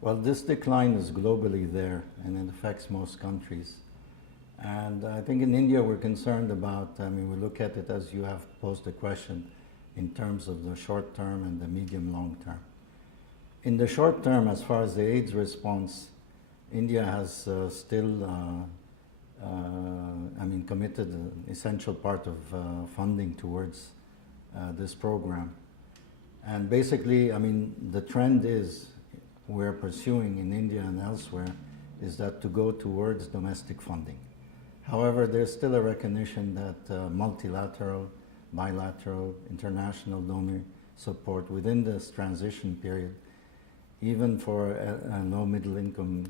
Well, this decline is globally there, and it affects most countries. And I think in India we're concerned about, we look at it as you have posed the question in terms of the short term and the medium long term. In the short term, as far as the AIDS response, India has committed an essential part of funding towards this program. And basically, the trend is we're pursuing in India and elsewhere is that to go towards domestic funding. However, there's still a recognition that multilateral, bilateral, international donor support within this transition period, even for low middle income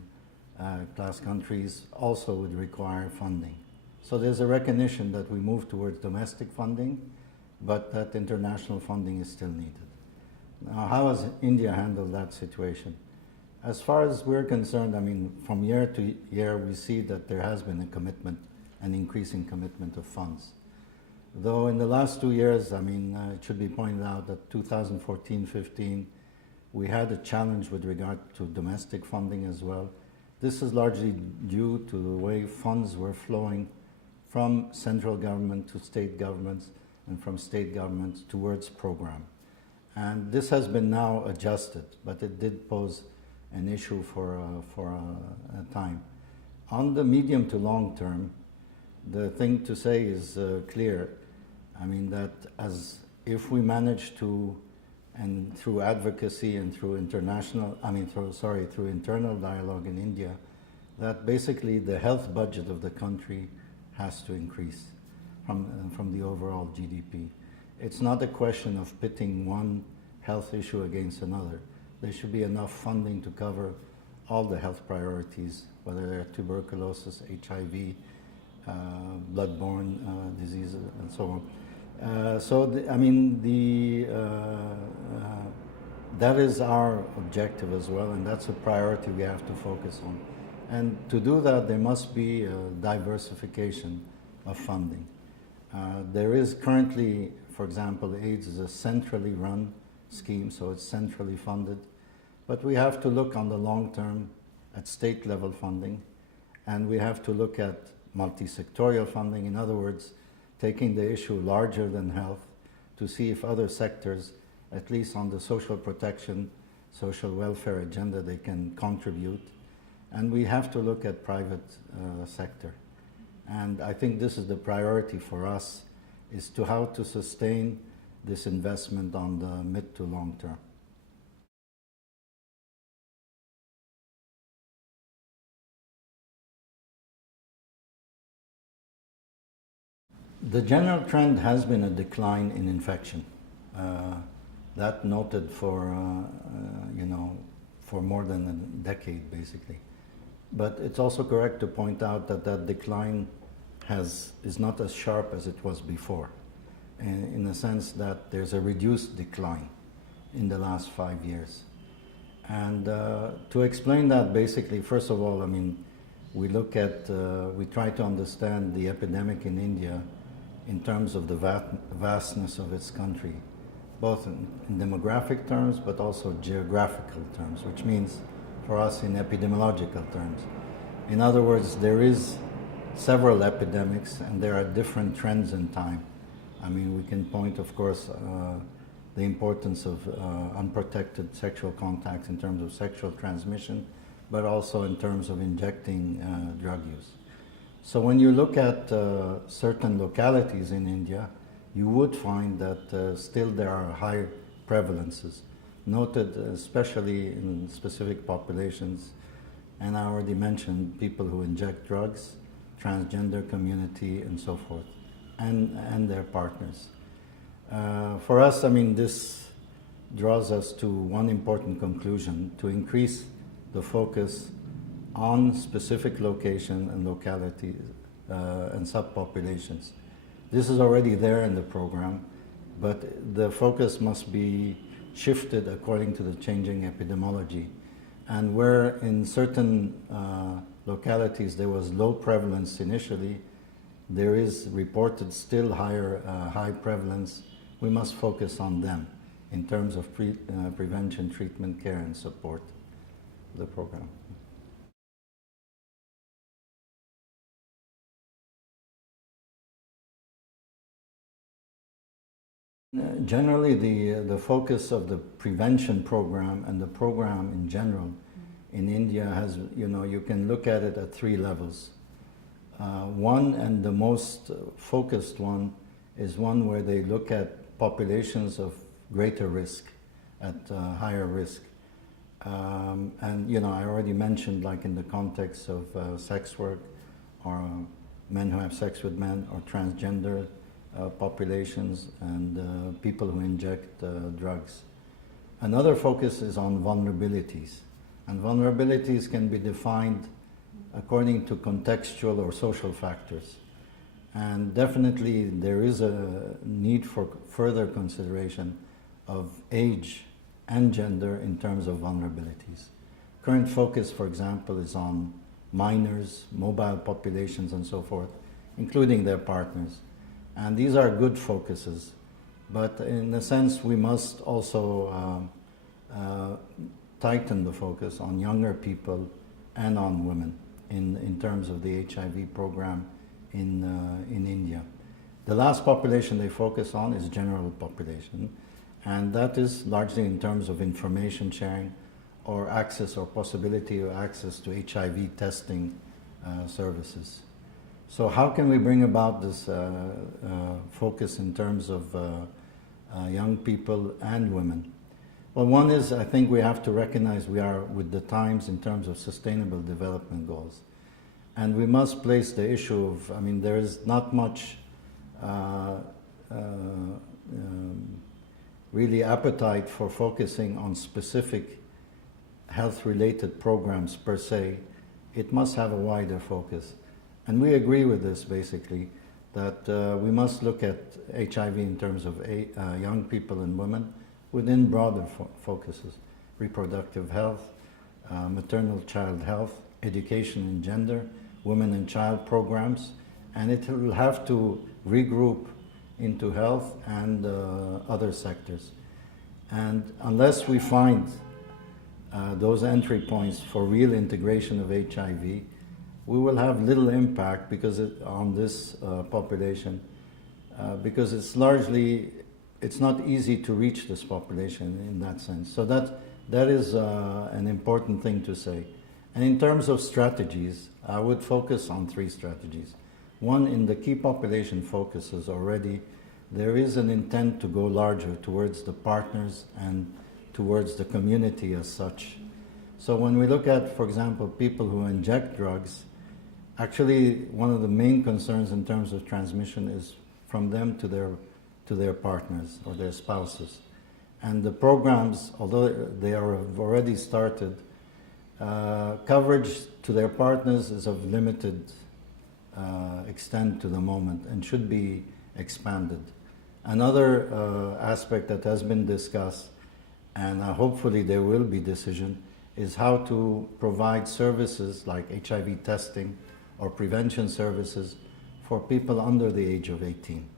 class countries, also would require funding. So there's a recognition that we move towards domestic funding, but that international funding is still needed. Now, how has India handled that situation? As far as we're concerned, from year to year, we see that there has been a commitment, an increasing commitment of funds. Though in the last 2 years, it should be pointed out that 2014-15, we had a challenge with regard to domestic funding as well. This is largely due to the way funds were flowing from central government to state governments and from state governments towards program. And this has been now adjusted, but it did pose an issue for a time. On the medium to long term, the thing to say is clear. That if we manage to, and through advocacy and through through internal dialogue in India, that basically the health budget of the country has to increase from the overall GDP. It's not a question of pitting one health issue against another. There should be enough funding to cover all the health priorities, whether they're tuberculosis, HIV, bloodborne diseases, and so on. That is our objective as well, and that's a priority we have to focus on. And to do that, there must be a diversification of funding. There is currently, for example, AIDS is a centrally run scheme, so it's centrally funded. But we have to look on the long term at state level funding, and we have to look at multi-sectorial funding. In other words, taking the issue larger than health to see if other sectors, at least on the social protection, social welfare agenda, they can contribute. And we have to look at private sector. And I think this is the priority for us, is to how to sustain this investment on the mid to long term. The general trend has been a decline in infection. That noted for more than a decade, basically. But it's also correct to point out that that decline is not as sharp as it was before, in the sense that there's a reduced decline in the last 5 years. And to explain that, basically, first of all, we try to understand the epidemic in India in terms of the vastness of its country, both in demographic terms, but also geographical terms, which means for us in epidemiological terms. In other words, there is several epidemics and there are different trends in time. We can point, of course, the importance of unprotected sexual contacts in terms of sexual transmission, but also in terms of injecting drug use. So when you look at certain localities in India, you would find that still there are high prevalences, noted especially in specific populations, and I already mentioned people who inject drugs, transgender community, and so forth, and their partners. For us, this draws us to one important conclusion: to increase the focus on specific location and localities and subpopulations. This is already there in the program, but the focus must be shifted according to the changing epidemiology. And where in certain localities there was low prevalence initially, there is reported still high prevalence. We must focus on them in terms of prevention, treatment, care, and support. the program. Generally, the focus of the prevention program and the program in general in India has, you can look at it at three levels. One, and the most focused one, is one where they look at populations of greater risk, at higher risk. And, I already mentioned, like in the context of sex work, or men who have sex with men, or transgender populations, and people who inject drugs. Another focus is on vulnerabilities. And vulnerabilities can be defined according to contextual or social factors. And definitely there is a need for further consideration of age and gender in terms of vulnerabilities. Current focus, for example, is on minors, mobile populations, and so forth, including their partners. And these are good focuses, but in a sense we must also tighten the focus on younger people and on women in terms of the HIV program in India. The last population they focus on is general population, and that is largely in terms of information sharing or access or possibility of access to HIV testing services. So how can we bring about this focus in terms of young people and women? Well, one is, I think we have to recognize we are with the times in terms of sustainable development goals. And we must place the issue of, there is not much really appetite for focusing on specific health-related programs per se. It must have a wider focus. And we agree with this, basically, that we must look at HIV in terms of young people and women within broader focuses: reproductive health, maternal child health, education and gender, women and child programs, and it will have to regroup into health and other sectors. And unless we find those entry points for real integration of HIV, we will have little impact on this population, because it's not easy to reach this population in that sense. So that is an important thing to say. And in terms of strategies, I would focus on three strategies. One, in the key population focuses already, there is an intent to go larger towards the partners and towards the community as such. So when we look at, for example, people who inject drugs, actually, one of the main concerns in terms of transmission is from them to their partners or their spouses. And the programs, although they have already started, coverage to their partners is of limited extent to the moment and should be expanded. Another aspect that has been discussed, and hopefully there will be decision, is how to provide services like HIV testing or prevention services for people under the age of 18.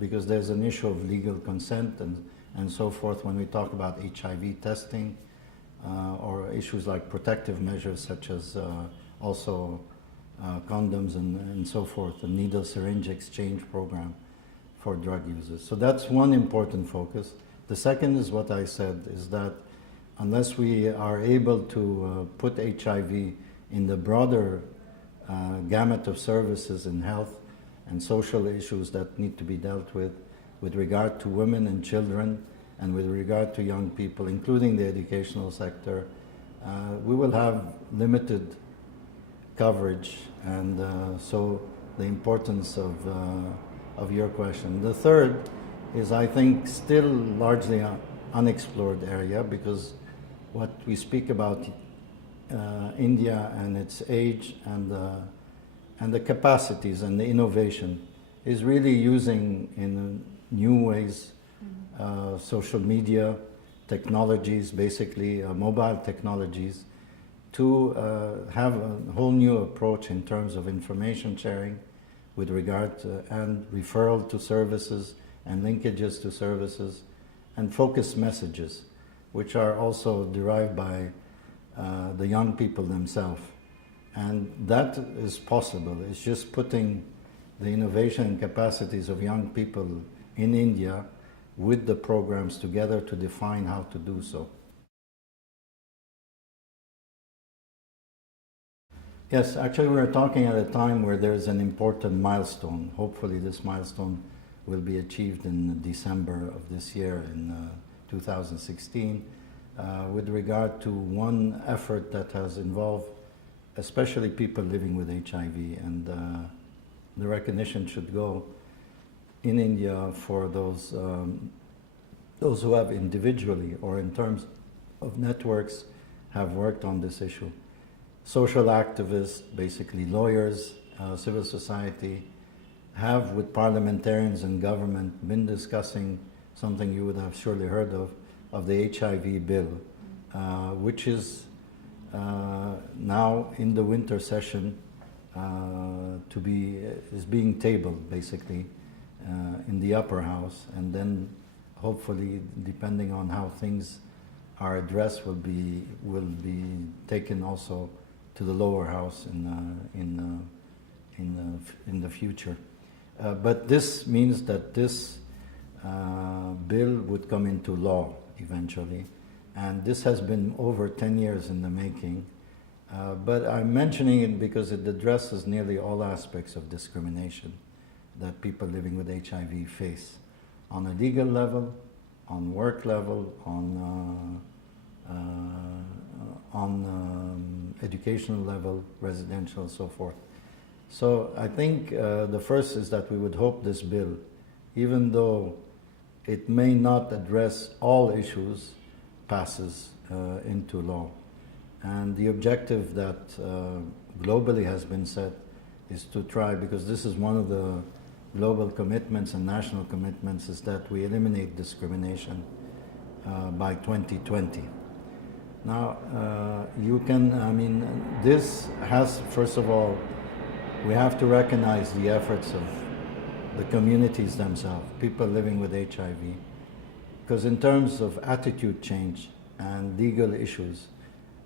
Because there's an issue of legal consent and so forth when we talk about HIV testing, or issues like protective measures such as also condoms and so forth, the needle syringe exchange program for drug users. So that's one important focus. The second is what I said, is that unless we are able to put HIV in the broader gamut of services in health and social issues that need to be dealt with regard to women and children and with regard to young people, including the educational sector, we will have limited coverage, and so the importance of your question. The third is, I think, still largely an unexplored area, because what we speak about India and its age and the capacities and the innovation is really using in new ways social media technologies, basically mobile technologies, to have a whole new approach in terms of information sharing with regard to, and referral to services and linkages to services, and focus messages, which are also derived by the young people themselves. And that is possible. It's just putting the innovation and capacities of young people in India with the programs together to define how to do so. Yes, actually we're talking at a time where there's an important milestone. Hopefully this milestone will be achieved in December of this year, in 2016, with regard to one effort that has involved especially people living with HIV, and the recognition should go in India for those who have individually or in terms of networks have worked on this issue. Social activists, basically lawyers, civil society, have with parliamentarians and government been discussing something you would have surely heard of the HIV bill, which is now in the winter session is being tabled basically in the upper house, and then hopefully, depending on how things are addressed, will be taken also to the lower house in the future. But this means that this bill would come into law eventually, and this has been over 10 years in the making. But I'm mentioning it because it addresses nearly all aspects of discrimination that people living with HIV face, on a legal level, on work level, on educational level, residential, and so forth. So I think the first is that we would hope this bill, even though it may not address all issues, passes into law. And the objective that globally has been set is to try, because this is one of the global commitments and national commitments, is that we eliminate discrimination by 2020. Now, this has, first of all, we have to recognize the efforts of the communities themselves, people living with HIV, because in terms of attitude change and legal issues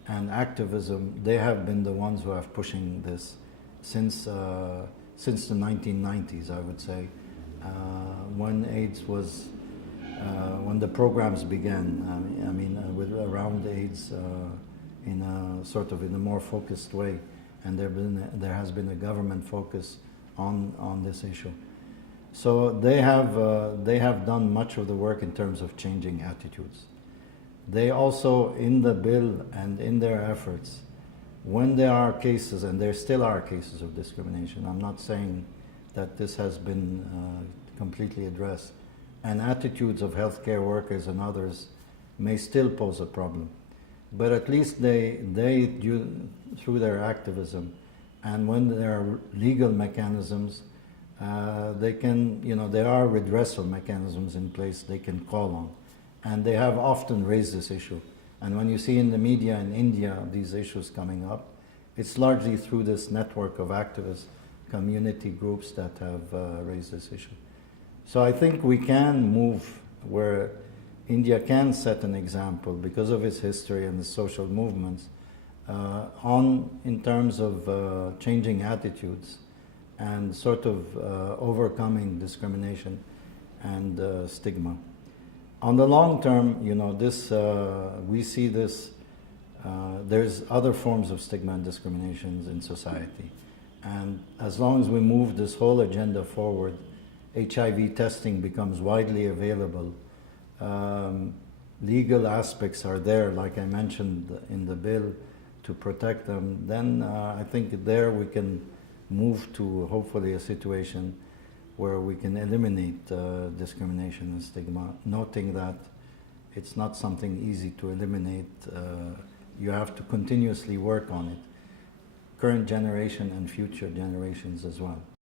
and activism, they have been the ones who have pushing this since the 1990s, I would say, when AIDS was, when the programs began. With around AIDS in a sort of in a more focused way, and there has been a government focus on this issue. So they have done much of the work in terms of changing attitudes. They also, in the bill and in their efforts, when there are cases, and there still are cases of discrimination, I'm not saying that this has been completely addressed, and attitudes of healthcare workers and others may still pose a problem. But at least they through their activism, and when there are legal mechanisms, they can, there are redressal mechanisms in place they can call on. And they have often raised this issue. And when you see in the media in India these issues coming up, it's largely through this network of activist community groups that have raised this issue. So I think we can move where India can set an example because of its history and the social movements in terms of changing attitudes and sort of overcoming discrimination and stigma. On the long term, we see this, there's other forms of stigma and discriminations in society. And as long as we move this whole agenda forward, HIV testing becomes widely available, legal aspects are there, like I mentioned in the bill, to protect them, then I think there we can move to hopefully a situation where we can eliminate discrimination and stigma, noting that it's not something easy to eliminate. You have to continuously work on it, current generation and future generations as well.